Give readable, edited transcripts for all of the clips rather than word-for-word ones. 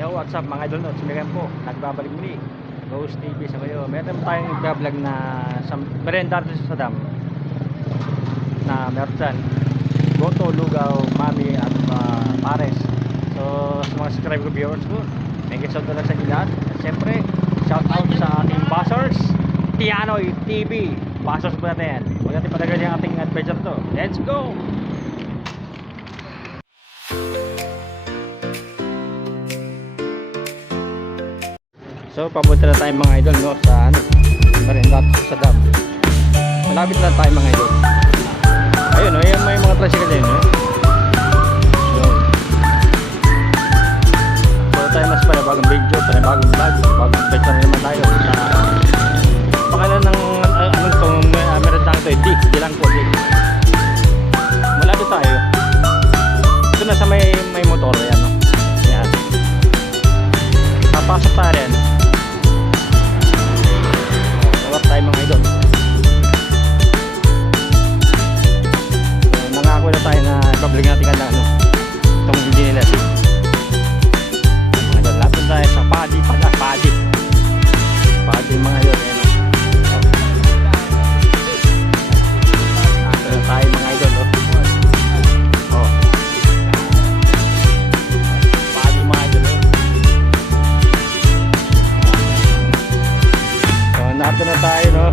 Yo, what's up mga idol? Sinigan po, nagbabalik muli Ghost TV sa kayo. Meron tayong nagbablog na sa merenda sa dam na meron dyan Goto, Lugaw, Mami at Pares. So sa mga subscribe ko viewers ko, thank you so much sa inyo lahat. At syempre, shout out sa ating Buzzers Tianoy TV. Buzzers po natin. Huwag natin patagal yung ating adventure to. Let's go! So papunta na tayo mga idol no, sa ano, merenda sa dam. Malapit na tayo mga idol. Ayun no, may mga tricycle din no. Yun. So tayo mas para bagong video, para bagong vlog, bagong adventure na naman tayo sa pangalan ng anong tong merenda ito, di lang po di. Malapit tayo. Ito na sa may motor yan no. Yan. Papasok tayo rin. Tayo mga idol. So, nangako na tayo na i-public natin ka na ano, itong hindi nila si mga idol. Lapit tayo sa Padi mga idol. Lapit na tayo mga idol oh. Padi mga idol nato na tayo no.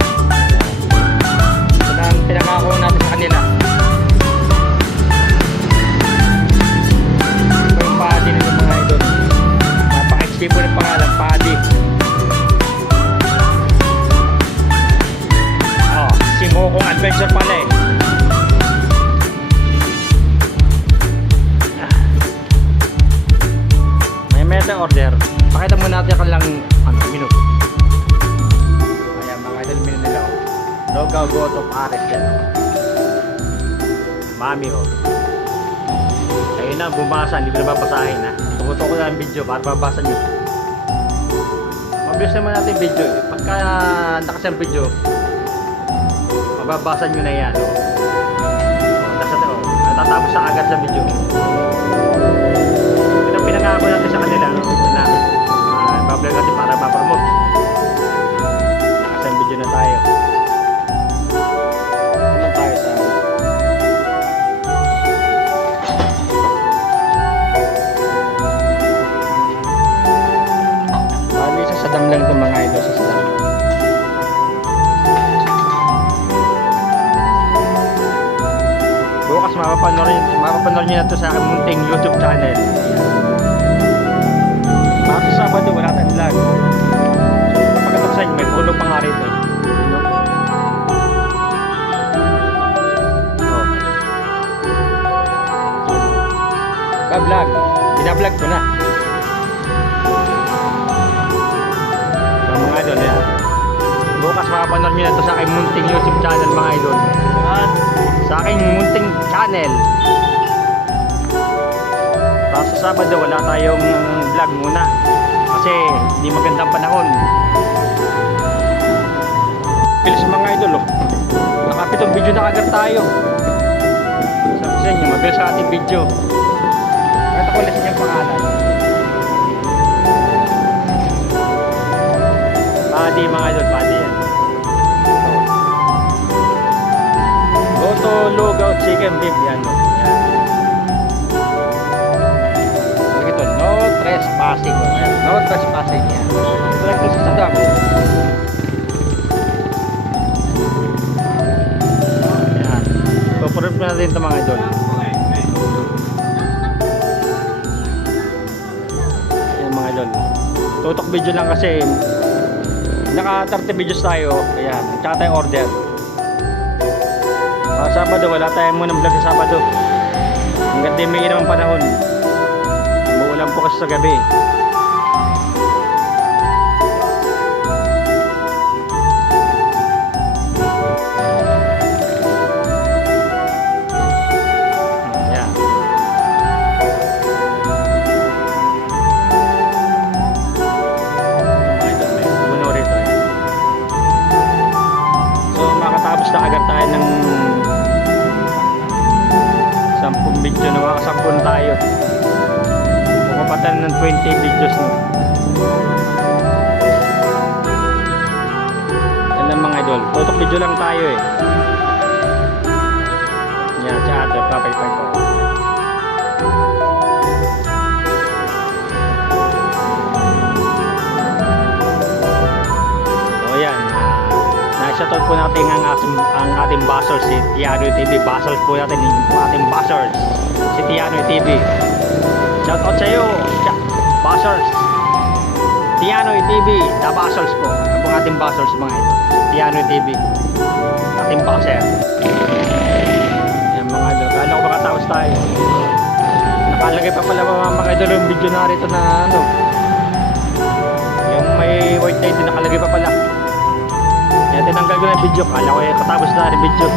Ito na ang pinangako natin sa kanila. Ito yung Padi nito mga idol. Napaka-XP po ng pangalan, Padi. Oh, Simokong Adventure pala eh. May meta order. Pakita muna natin kanilang minuto. Lugaw, Goto, Pares yan o. Mami o. Ayun na, bumasa, hindi ko na babasahin ha. Tukutok ko na ang video, para babasa nyo. Mabilis naman natin video eh. Pagka nakas ang video, mababasa nyo na yan o. Natatapos sa agad sa video. Ito pinangako natin sa kanila no? Bablog natin para mapromote. Nakas ang video na tayo. Sadam lang itong mga idol sa sadam. Bukas mapapanood nyo na ito sa aking munting YouTube channel. Para sa Sabado wala tayong vlog. So pagkatapos sa inyo may puno pa nga rito. Vlog, binablog ko na. Mga idol yan. Bukas makapanood nyo na ito sa aking munting YouTube channel mga idol. At sa aking munting channel. Tapos sa Sabado wala tayong vlog muna kasi hindi magandang panahon. Bilis mga idol oh. Nakapitong video na agad tayo. Sabi sa inyo mabilis sa ating video. Kaya ko ulit sa inyong pangalan. Padi mga idol, Padi yan. Goto, Lugaw, Chicken, Beef yan. Yan. Ito, no trespassing. Yan. No trespassing yan. Ito lang ito sa sadam. Yan. Pupurin po natin ito mga idol. Yan mga idol. Tutok video lang kasi naka 30 videos tayo. Ayan, tsaka tayong order. Sabado, wala tayong munang vlog sa Sabado. Hanggang di may inamang panahon. Umuulan po kasi sa gabi. Ayan. Tapos na agad tayo ng 10 video na, 10 tayo. Pupapatan ng 20 videos no. Yan ang mga idol. Tutok video lang tayo eh. Yan, si ate, papaypay ko. So yan, na-shoutout po natin ang ating bashers, si Tianoy TV. Bashers po natin yung ating bashers, si Tianoy TV. Shoutout sa iyo, bashers. Tianoy TV, the bashers po. Ang po ating bashers mga ito. Tianoy TV, ating basher. Yan mga idol, kala ko makatapos tayo. Nakalagay pa pala mga idol yung video na rito na ano, yung may white light din nakalagay pa pala. Yan, tinanggal ko na yung video, kala ko katapos na rin video.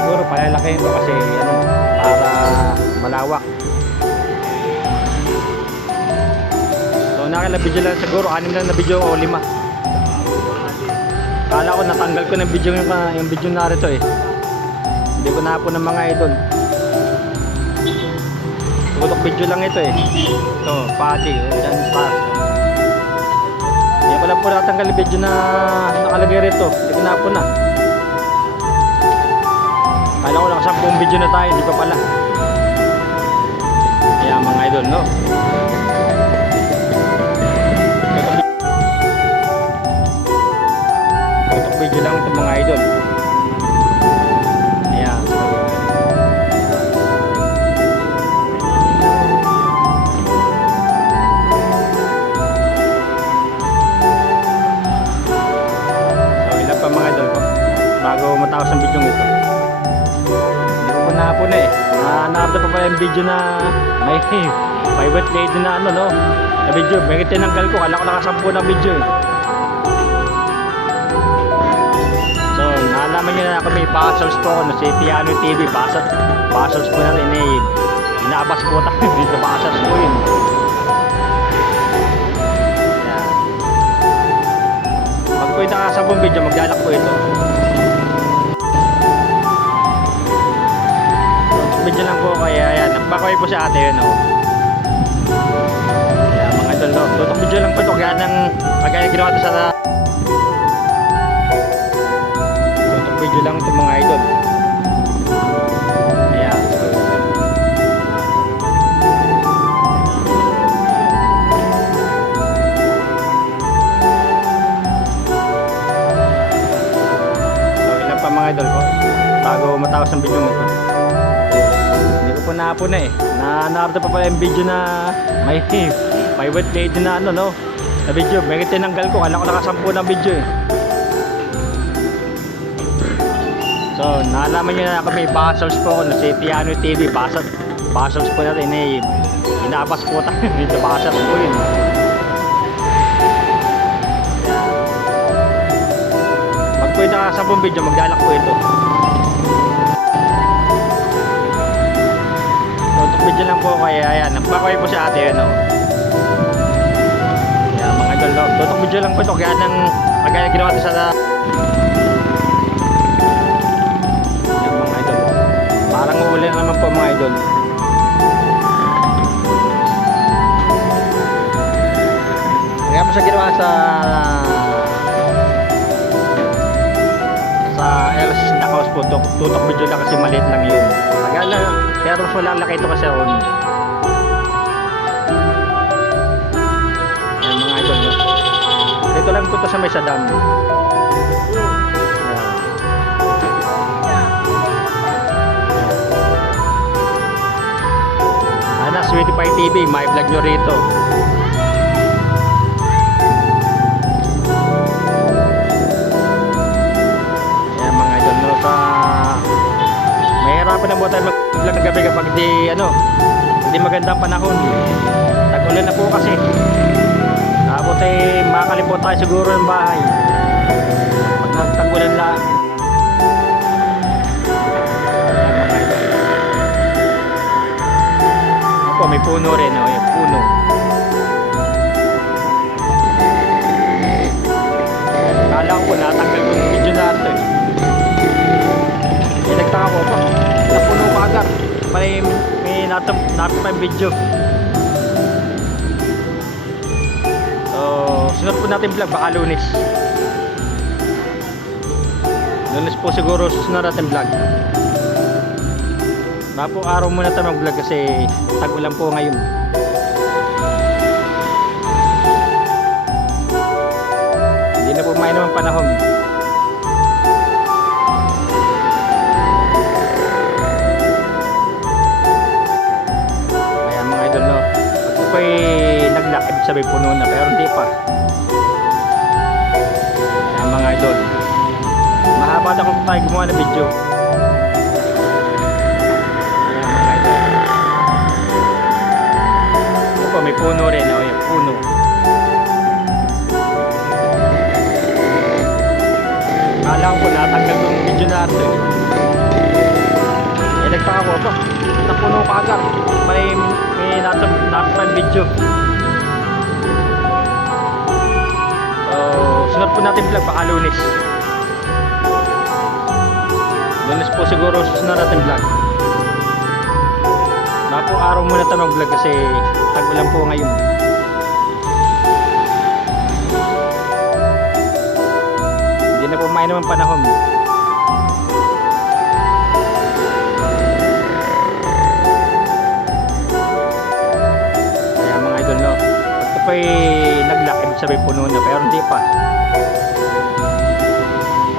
Siguro palalakihin ko kasi ano, para malawak. So nakailang video lang siguro, 6 lang na video o 5. Kala ko natanggal ko ng video yung video narito eh. Hindi ko na po ng mga idol. Tutok video lang ito eh. Ito, pati, yan pass. Hindi ko lang po natanggal yung video na nakalagay rito. Hindi ko na po na. Kala ko lang 10 video na tayo, hindi pa pala. Kaya mga idol, no? Tutok video lang ito mga idol. Ayan. So ilan pa mga idol po bago matapos ang video ito. Hindi ko na eh. Na-upload pa pala yung video na may wet lady na ano no. Na video, may tinanggal ko. Kala ko nakasampu ng video eh. So, nalaman nyo na ako may bashers po ako no, si Tianoy TV. Bashers po natin eh. Inabas po tayo dito. Bashers po yun. Yan. Pag po yung nakasampung video, maglalak po ito. Video lang po kaya ayan, nagpakaway po sa ate yun o. Ayan mga idol no, tutok video lang po ito kaya nang kagaya ginawa ito sa tutok video lang ito mga idol. Ayan. So ilan pa mga idol po bago matapos ang video nito. Na po na eh. Na-upload pa pala yung video na may wet lady na ano no. Na video, may tinanggal ko. Kala ko nakasampu ng video eh. So, nalaman nyo na ako may bashers po ako no, si Tianoy TV. Bashers po natin eh. Inabas po tayo dito. Bashers po yun. Pag po yung nakasampung video, maglalak po ito. Video lang po kaya ayan, nagpakaway po sa ate yun o. Ayan mga idol no, tutok video lang po ito kaya nang kagaya ginawa ito sa ayan mga idol, parang uli na naman po mga idol. Kaya po siya ginawa sa LS na house po, tutok video lang kasi maliit lang yun. Tagal na, pero mas wala laki ito kasi on. Ayan mga idol no. Dito lang po ito sa may sadam. Ana, Sweetie Pie TV, may vlog nyo rito. Ayan mga idol no, mahirapan na po tayo mag-vlog ng gabi kapag hindi magandang panahon. Tag-ulan na po kasi. Tapos makakalipot tayo siguro ng bahay pag nagtag-ulan lang. Ako may puno rin o, yung puno. Kala ko natanggal ko yung video natin. not pa video. So, sunod po natin vlog baka Lunes. Lunes po siguro susunod natin vlog. Baka po araw muna tayo mag-vlog kasi tag-ulan po ngayon. Hindi na po mainam ang panahon. Kaya mga idol, no, pag po ay nag-lock, ibig sabihin puno na, pero hindi pa. Kaya mga idol, mahaba na kung tayo gumawa ng video. May puno rin, oh, yung puno. Kala ko natanggal yung video na ito. Nagtaka ko ba? Napuno ka agad. May natapang video. So, sunod po natin vlog baka Lunes. Lunes po siguro susunod natin vlog. Mga po araw muna tayo mag-vlog kasi tag-ulan po ngayon. Hindi na po mainam ang panahon. Kaya mga idol, no, pag ito po ay nag-lock, ibig sabihin puno na, pero hindi pa.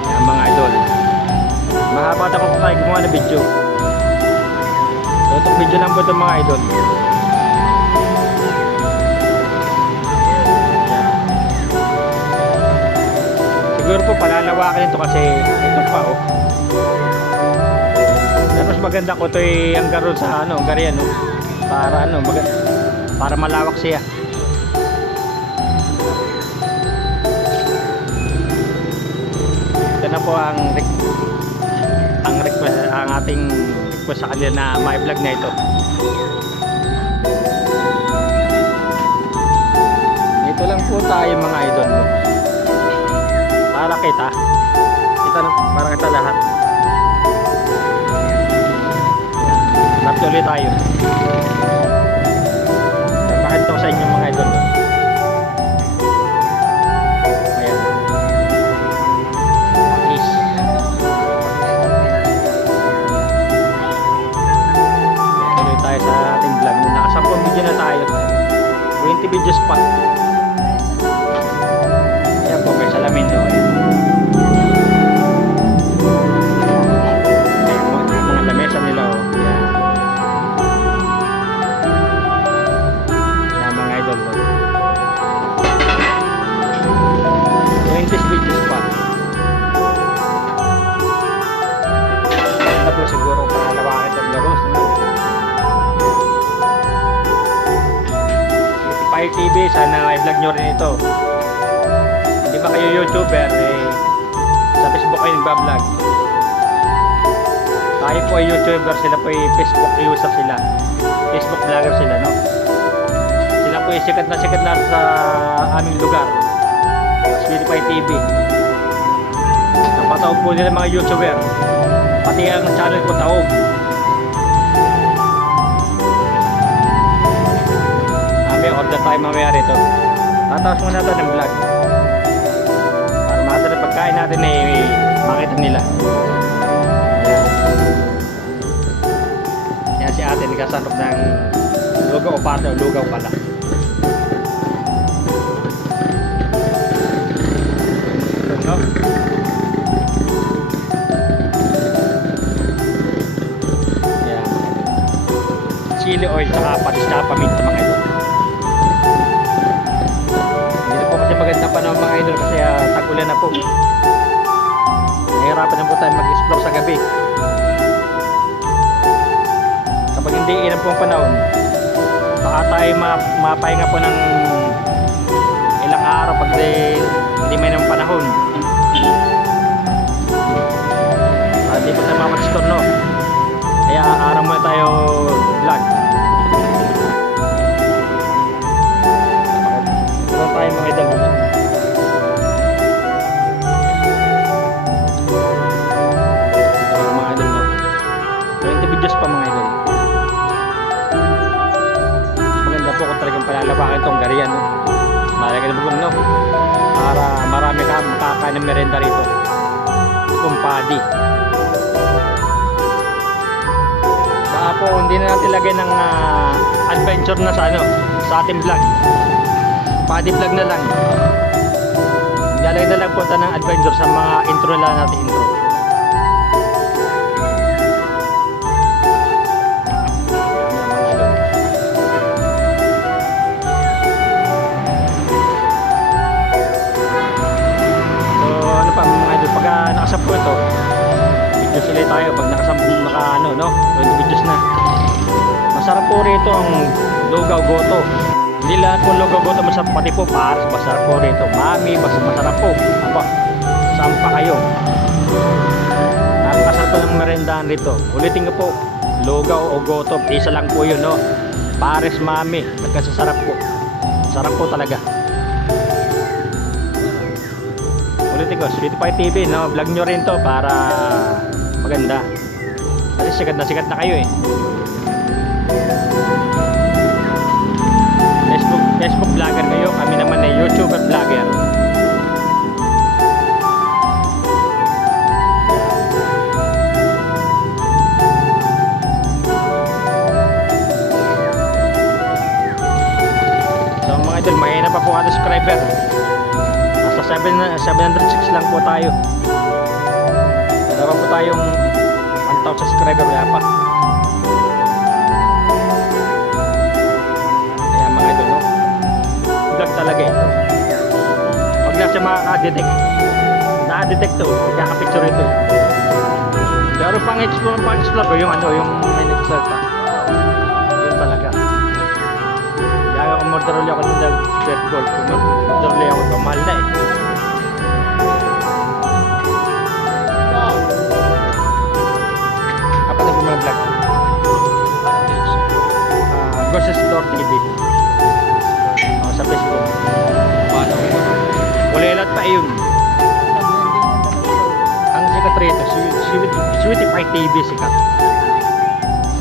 Kaya mga idol, mahaba na kung tayo gumawa ng video. So, itong video lang po itong mga idol. Siguro po palalawakin ito kasi ito pa, oh. Pero mas maganda ko ito ay ang garon sa ano, gariyan, no? Para ano, para malawak siya. Ito na po ang request, ang ating request sa kanila na may vlog na ito. Dito lang po tayo mga idol, no? Para kita no? Para kita lahat. Tapos ulit tayo. Pakita ko sa inyo mga idol, no? Ayan. Pakis. Tuloy tayo sa ating vlog. Nakasampung video na tayo. 20 videos pa. Ayan po, may salamin daw. Ayan. Mga lamesa nila, oh. Ayan. Ayan mga idol, oh. 20 videos pa. Ito po siguro pangalawakan itong laros, no? Fire TV, sana i-vlog nyo rin ito. Hindi ba kayo YouTuber, sa Facebook kayo nagbablog? Tayo po ay YouTuber, sila po ay Facebook user sila. Facebook vlogger sila, no? Sila po ay sikat na sa aming lugar. Fire TV. Napataob po nila mga YouTuber. Pati ang channel ko taob. All the time mamaya rito. Tatawas muna ito ng vlog para makita na pagkain natin makita nila. Yan si ate nagkasanop ng lugaw o pato. Lugaw pala. No? Yan. Chili oil saka patis na paminta mga ito. Maganda pa ng mga idol kasi tag-ulan na po. Nahihirapan na po tayo mag-explore sa gabi. Kapag hindi ilan po ang panahon, baka tayo mapahinga po ng ilang araw pag hindi may ng panahon. Hindi po tayo mag-store, no? Kaya araw muna tayo vlog. Tayo mga idol muna. Mga idol, no? 20 videos pa mga idol. palalawakin itong gariyan, no? Malaki na bubong, no? Para marami ka makakain ng merenda rito. Itong paddy. Baka po hindi na natin lagay ng adventure na sa ano, sa ating vlog. Paddy vlog na lang. Lalagay na lang po tayo ng adventure sa mga intro lang natin intro. Nakasampo ito, videos ulit tayo pag nakasampo, no? Videos na. Masarap po rito ang lugaw goto. Hindi lahat po lugaw goto masarap, pati po pares masarap po rito. Mami, masarap po. Aba, saan pa kayo? Napakasarap po ng merendahan rito. Ulitin ko po, lugaw o goto, isa lang po yun, no? Pares, mami, nagkasasarap po. Sarap po talaga. Ulitin ko, Sweety Pie TV, no? Vlog nyo rin to para maganda. Kasi sikat na kayo eh. Facebook vlogger kayo, kami naman ay YouTuber vlogger. So mga idol, mahina pa po ang subscriber. 706 lang po tayo. Meron po tayong 1,000 subscriber, wala pa. Ayan mga idol, no? Vlog talaga ito. Pag na siya makaka-detect, na-detect to, kakapicture ito. Pero pang-explore ko yung ano, yung may nag-explore pa. Yun talaga. Kaya kung murder ulit ako ng basketball, kung murder ulit ako ito, mahal na eh. Vlog Grocery Store TV sa Facebook. Ulilat pa yun. Ang sikat rito, Sweety Pie TV sikat.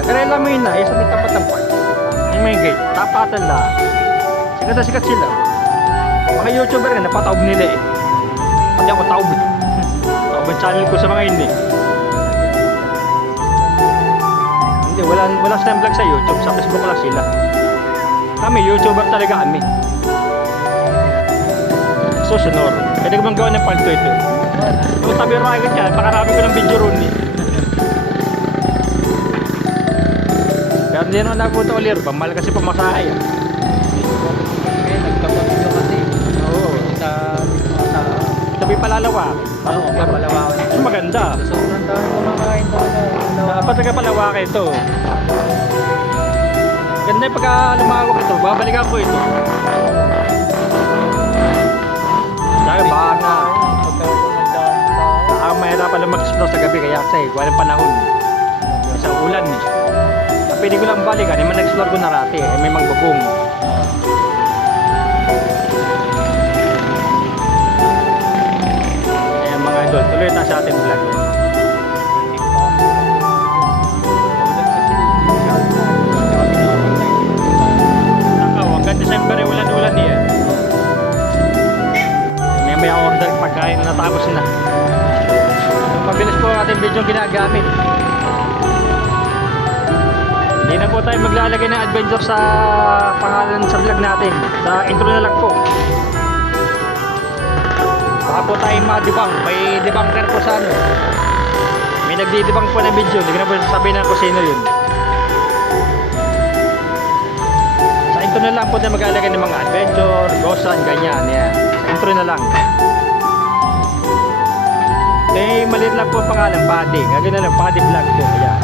Nakarela mo yun na, isa may tapat ng park. May gate, tapatan lang. Sikat na sikat sila. Mga YouTuber nga, napataob nila eh. Pati ako taob. Taob ang channel ko sa mga hindi. Wala silang vlog sa YouTube, sa Facebook lang sila. Kami, YouTuber talaga kami. So, sonor. Pwede ko bang gawa ng palto ito? Kung tabi rin agad yan, pakarami ko ng video ron eh. Pero hindi naman napunta ulit, pamahal kasi pamasahay. Nagkapagod kasi. Oo. Tabi palalawa. Oo, palalawa. Maganda. Sobrang dami kumakain talaga. Dapat talaga palawak ito. Ganda yung pagka lumawak ito, babalikan ko ito. Dahil baka nga mahirapan lang mag-explore sa gabi kaya kasi walang panahon. Isang ulan eh. Pwede ko lang balikan, may mag-explore ko na rati eh, may magbubong. Ayan mga idol, tuloy tayo sa ating vlog. December ay ulan-ulan niya. May order pagkain na natapos na. Mabilis po ang ating video ginagamit. Hindi na po tayo maglalagay ng adventure sa pangalan sa vlog natin. Sa intro na lang po. Baka po tayo ma-debunk. May debunker po sa ano. May nagdi-debunk po ng video. Hindi ko na po sasabihin na kung sino yun. Ito na lang po tayo mag-alagay ng mga adventure, gosan, ganyan, yan. Intro na lang. Eh, maliit lang po pangalan, Paddy. Gagawin na lang, Paddy Vlog po. Ayan.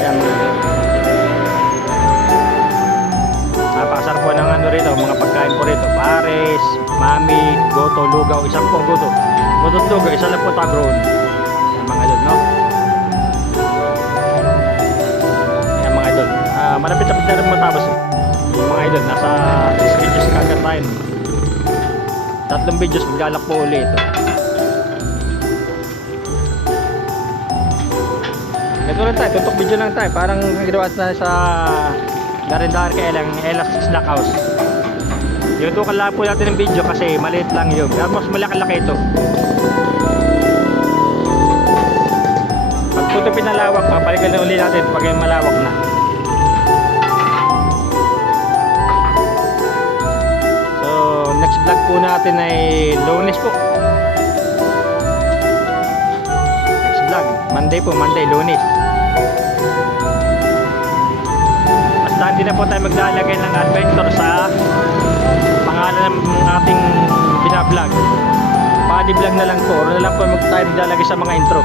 Ayan mga. Napakasarap po ng ano rito, mga pagkain po rito. Pares, mami, goto, lugaw. Isang po goto. Goto at lugaw, isa lang po tagron. Ayan mga doon, no? Malapit-lapit na rin matapos yung mga idol, nasa 6 videos kagad tayo. 3 videos maglalak po ulit ito. Ito lang tayo, tutok video lang tayo. Parang ginawa na sa Garindar kay Elas Snack House. Tinutukan lang po natin ng video kasi maliit lang yun. Pero mas malaki-laki ito. Pag po ito pinalawak, papalikan na uli natin pag yung malawak na. So, next vlog po natin ay Lunes po. Next vlog, Monday po, Lunes. Basta hindi na po tayo maglalagay ng adventure sa pangalan ng ating binablog. Body vlog na lang po, or na lang po tayo maglalagay sa mga intro.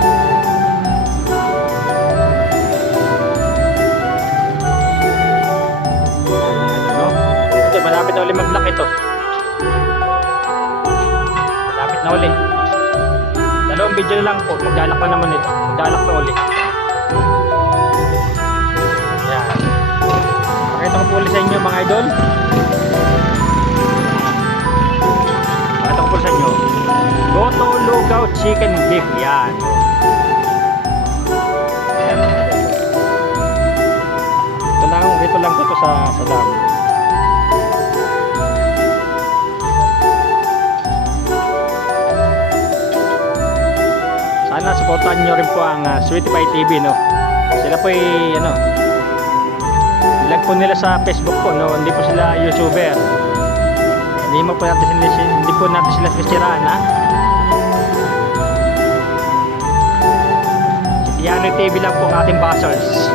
Ito, malapit na uli mag-vlog ito. Malapit na uli. Dalawang video na lang po, maglalak na naman ito. Maglalak na uli. Yan. Pakita ko po ulit sa inyo mga idol. Pakita ko po sa inyo. Goto Lugaw Chicken Beef. Yan. Yan. Ito lang po ito sa dam. Sana supportan nyo rin po ang Sweetie Pie TV, no. Sila po ay vlog po nila sa Facebook po, no. Hindi po sila YouTuber. Hindi po natin sila sisiraan, ha. Si Tiano TV lang po ang ating basers.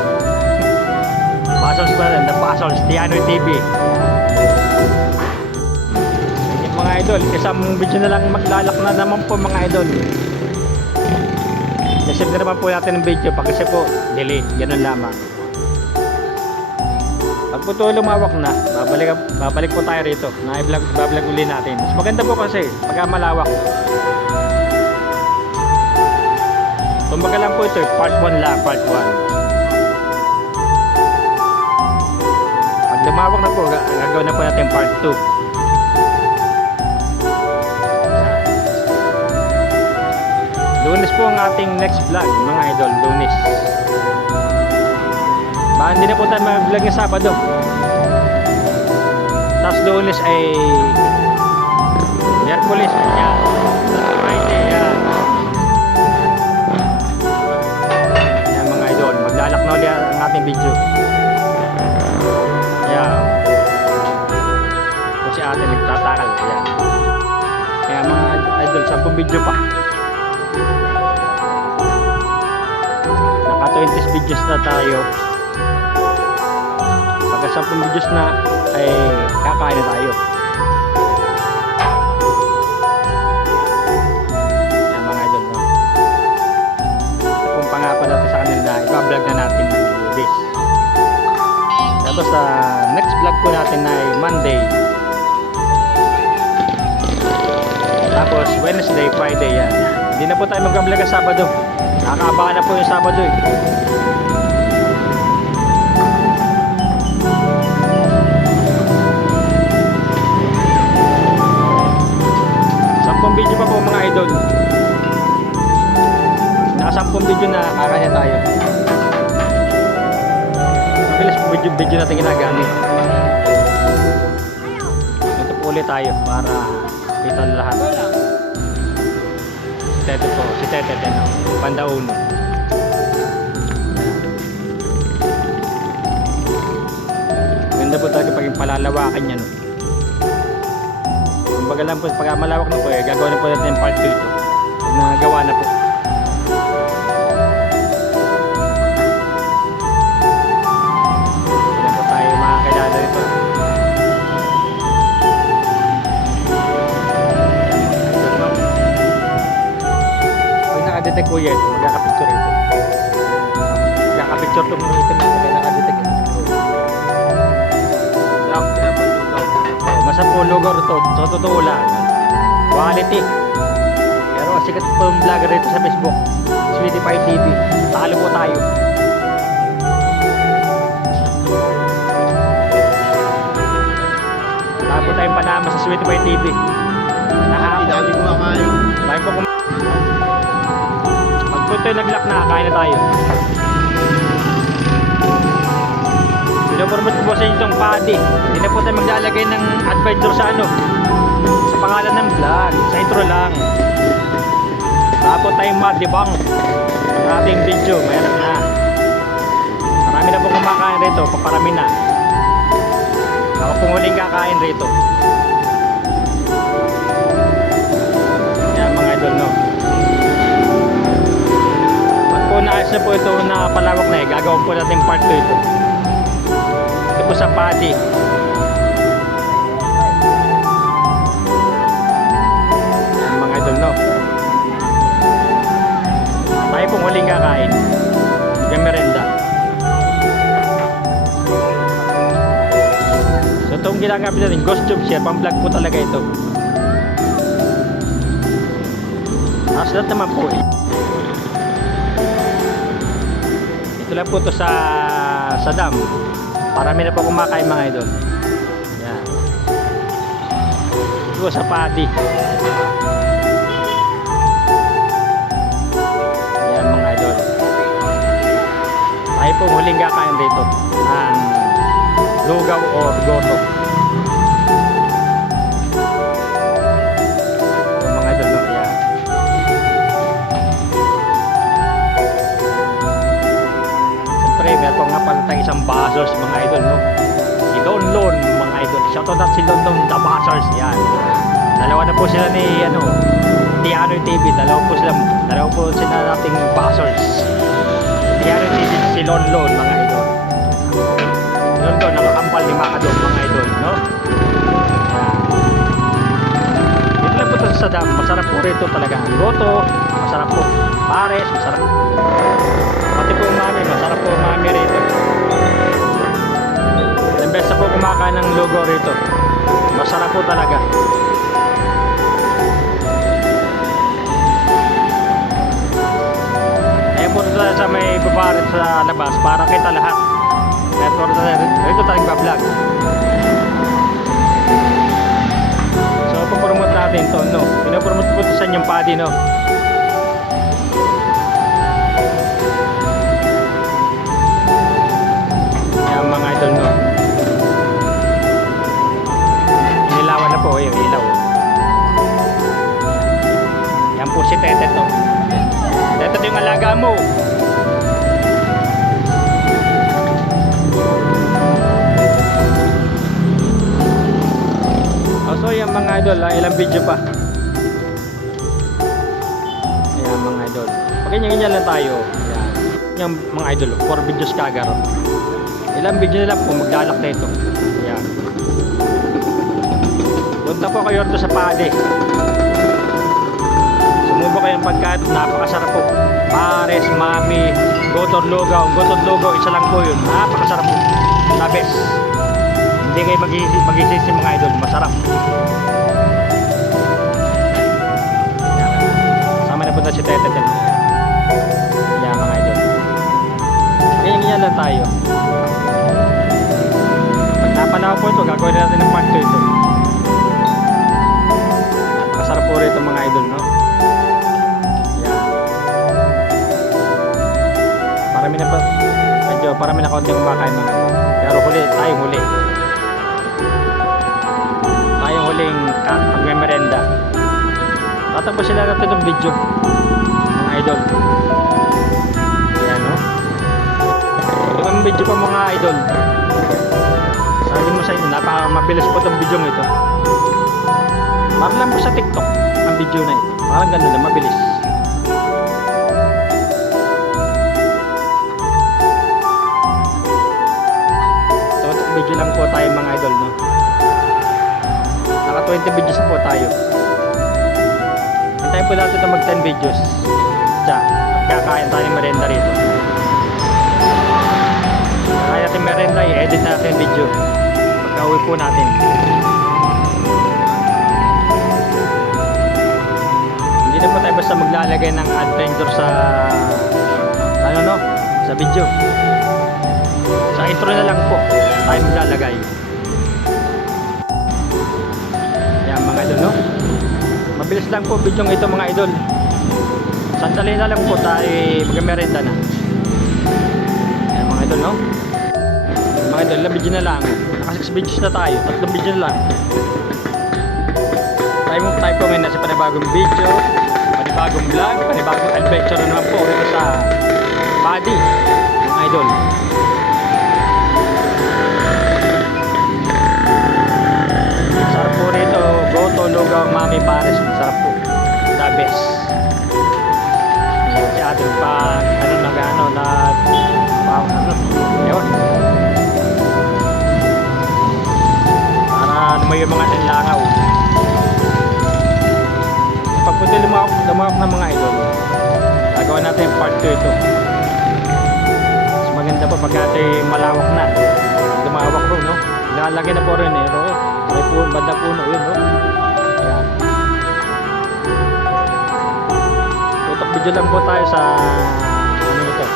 Basers pa rin, the basers, Tiano TV. Yung mga idol, isang video na lang maglalak na naman po mga idol. Save na naman po natin ng video pa kasi po delete, ganun lamang. Pag po ito lumawak na, babalik po tayo rito na i-vlog uli natin. Mas maganda po kasi pagka malawak. Kumbaga lang po ito, part 1 lang, part 1. Pag lumawak na po, gagawin na po natin part 2. Lunes po ang ating next vlog mga idol, Lunes. Baka hindi na po tayo mag-vlog ng Sabado. Tapos Lunes ay Miyerkules. Yan. Friday. Yan. Yan mga idol, maglalak na ulit ang ating video. Yan. Kung si ate nagtatakal. Yan. Kaya mga idol, 10 video pa. Naka 20 videos na tayo. Pagka 10 videos na ay kakain na tayo. Yan mga idol, no? Kung pangako natin sa kanila, ipa-vlog na natin ng Lunes. Tapos sa next vlog po natin ay Monday. Tapos Wednesday, Friday, yan. Hindi na po tayo mag-vlog ang Sabado. Nakakaabahan na po yung Sabado eh. Sampung video pa po mga idol. Naka 10 video na kakanya tayo. Mabilis po video natin ginagamit. Ito po ulit tayo para kita lahat. Si Tete no? Pandauno. Ganda po talaga pag palalawakan niya, no? Kumbaga lang po, pag malawak na po gagawa na po natin yung part 2 ito. Pag nagawa na po. Hindi na po tayo makakilala nito. Nakadetect ko yan, magkakapicture ito. Magkakapicture itong item na nakadetect ito. Masa po lugar ito, so totoo lang. Quality. Pero sikat po yung vlogger rito sa Facebook, Sweetie Pie TV. Talo po tayo. Talo po tayong panama sa Sweetie Pie TV. Dami kumakain. Dami po kumakain. Pag po ito nag-lock na, kain na tayo. Pinopromote ko po sa inyo itong PADI. Hindi na po tayo maglalagay ng adventure sa ano, sa pangalan ng vlog. Sa intro lang. Bago tayo madibang ng ating video. Mayroon na. Marami na po kumakain rito. Paparami na. Ako pong huling kakain rito. Yan mga idol, no? Pag po naayos na po ito na palawak na gagawin po natin part 2 ito. Ito po sa PADI. Yan mga idol, no? Tayo pong huling kakain. Yung merenda. So itong ginagamit natin, Ghost Tube Share, pang vlog po talaga ito. Aslat naman po eh. Ito lang po ito sa dam. Parami na po kumakain mga idol. Yan. Ito sa PADI. Yan mga idol. Tayo po huling kakain rito. Ang lugaw or goto. Yung mga idol, no? Yan. Siyempre, meron po nga pala tayong isang buzzers mga idol, no? Si Don Lon, mga idol. Shoutout at si Don Don the Buzzers. Yan. Dalawa na po sila ni, Tiano TV. Dalawa po sila nating buzzers. Tiano TV, si Lon Lon, mga idol. Lon Lon, nakakampal ni Makadog, mga idol, no? Dito lang po ito sa dam. Masarap po rito talaga. Goto, masarap po. Pares, masarap. Pati po mami, masarap po mami rito. Ilang beses na po kumakain ng lugaw rito. Masarap po talaga. Ayan po ito sa may babarit sa labas para kita lahat. Ayan po rito tayong bablog. So pupromote natin ito, no? Pinopromote po ito sa inyong PADI, no? Ayan mga idol, no? Inilawan na po yung ilaw. Yan po si Tete to. Tete to yung alaga mo. So yan mga idol, ilang video pa. Ayan mga idol. Ganyan lang tayo. Ayan. Yung mga idol, 4 videos kagaro. Ilang video na lang po maglalak na ito. Ayan. Punta po kayo rito sa PADI. Sumubo kayong pagkain, napakasarap po. Pares, mami, gotor lugaw, isa lang po yun. Napakasarap po. The best. Hindi kayo magsisisi mga idol, masarap. Sama na punta si Tete. Yan mga idol. Ganyan lang tayo. Pag napanaw po ito, gagawin natin ng part 2 ito. Napakasarap po rito mga idol, no? Yan. Parami na konti kumakain mga idol. Pero huli, tayong huli. Tayong huling pagmemerenda. Tatapos sila natin itong video mga idol. Ayan, no? Ito ang video pa mga idol. Sabi mo sa inyo, napakamabilis po itong video ito. Parang lang po sa TikTok ang video na ito. Parang gano'n na, mabilis. Ito video lang po tayo mga idol, no? Naka 20 videos po tayo. Hintayin po natin ito mag 10 videos. Diyan, kakain tayo ng merenda rito. Kaya natin merenda, i-edit natin video pagka-uwi po natin. Hindi na po tayo basta maglalagay ng adventure sa sa video. Sa intro na lang po tayo maglalagay. Yan mga idol, no? Mabilis lang po video ito mga idol. Sandali na lang po tayo mag-merenda na. Yan mga idol, no? Mga mga idol, ilang video na lang. Naka 6 videos na tayo, 3 video na lang. Tayo po ngayon nasa panibagong video, panibagong vlog, panibagong adventure na naman po rito sa Body, mga idol. Sarap po rito, Goto, Lugaw, Mami, Pares, masarap po. The best. Si ating pa, yun. Para may mga langaw. Pag punta lumawak ng mga idol, gagawa natin yung part 2 ito. Mas maganda pa pag malawak na. Lumawak ro, no? Lalagay na po rin eh. May banda puno yun, no? Ayan. Tutok video lang po tayo sa ano ito.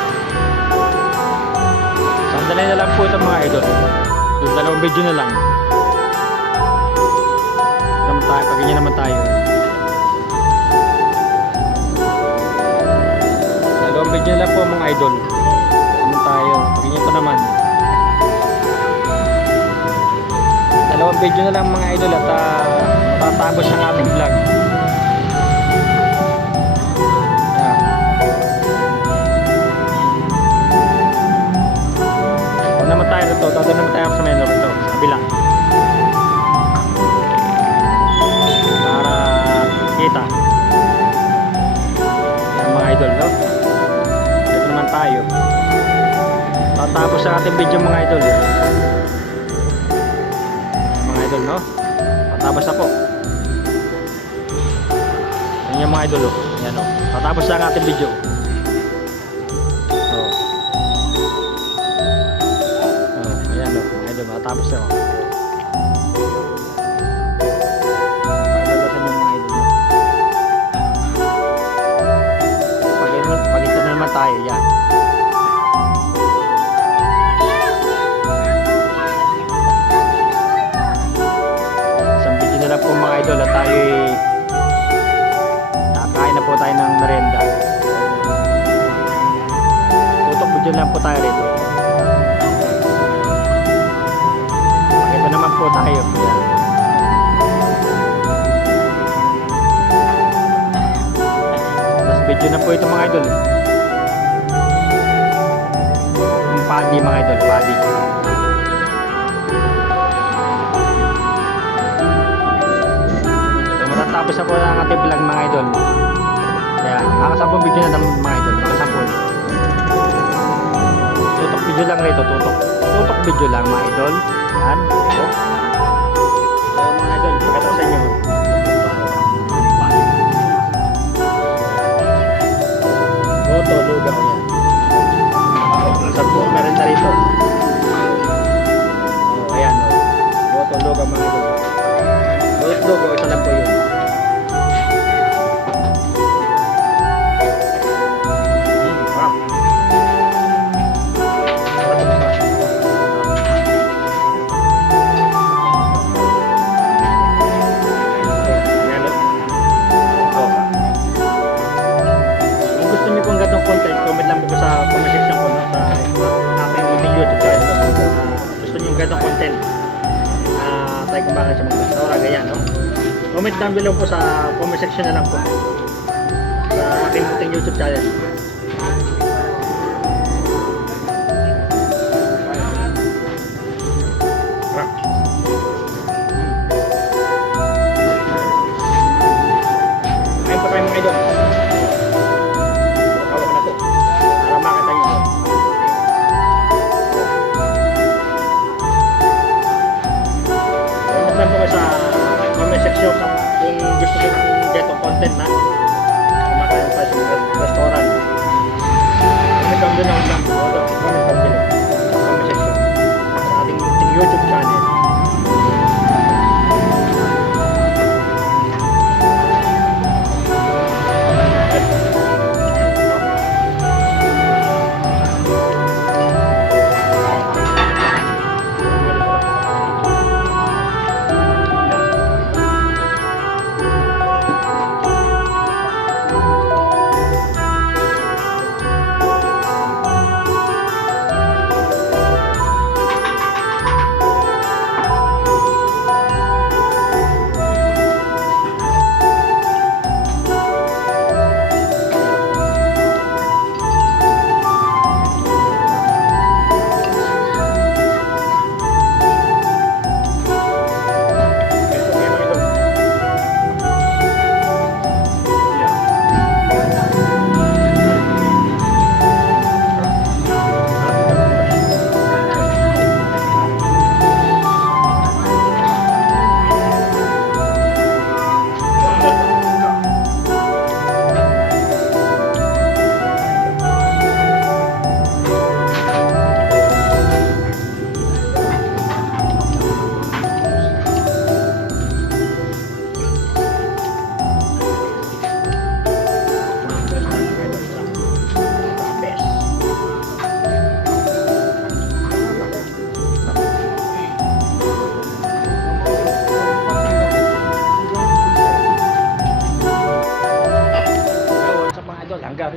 Sandali na lang po ito mga idol. Yung dalawang video na lang. Pag-ganyan naman tayo. Dalawang video na lang po mga idol. Naman tayo. Pag-ganyan ko naman. Dalawang video na lang mga idol at tatapos ang ating vlog. Ayan. Naman tayo ito. Dadaan naman tayo sa menor ito. Sa kabila. Para kita. Ayan mga idol, no? Dito naman tayo. Tatapos ang ating video mga idol. Mga idol, no? Tatapos na po. Ayan yung mga idol, no? Ayan, no? Tatapos na ang ating video. Ayan, no? Mga idol, tatapos na, no? Tayo yan. Isang video na lang po mga idol at tayo nakain na po tayo ng merenda. Tutok video lang po tayo rito. Pakita naman po tayo yan. Last video na po ito mga idol. Padi mga idol, padi. So matatapos na po ang ating vlog mga idol. Kaya nakasampung video na ng mga idol, nakasampung. Tutok video lang rito, tutok video lang mga idol. Yan, tutok. So mga idol, pakita ko sa inyo. Goto, Lugaw yan. Saan po meron na rito? Ayan, Goto, Lugaw mga idol. Goto, Lugaw, isa lang po yun. Wow. Kung gusto niyo pong gatong content, comment lang po sa comment section ko, no? Sa aking YouTube channel. Gusto niyo yung gatong content, tayo kumakas sa mga restaurant, ganyan, no? Comment down below po sa comment section na lang po sa aking YouTube channel. Ayun po tayo mga idol. Hawak na po para makita nyo. Comment lang po sa comment section kung gusto nyo ng getong content na kumakain tayo sa mga restaurant. Comment down below lang. Comment down below sa comment section sa ating YouTube channel.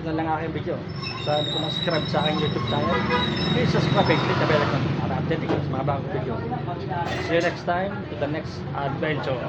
na lang aking video. Sa hindi ko na-subscribe sa aking YouTube channel, please subscribe and click the bell icon para updating ko sa mga bagong video. See you next time to the next adventure.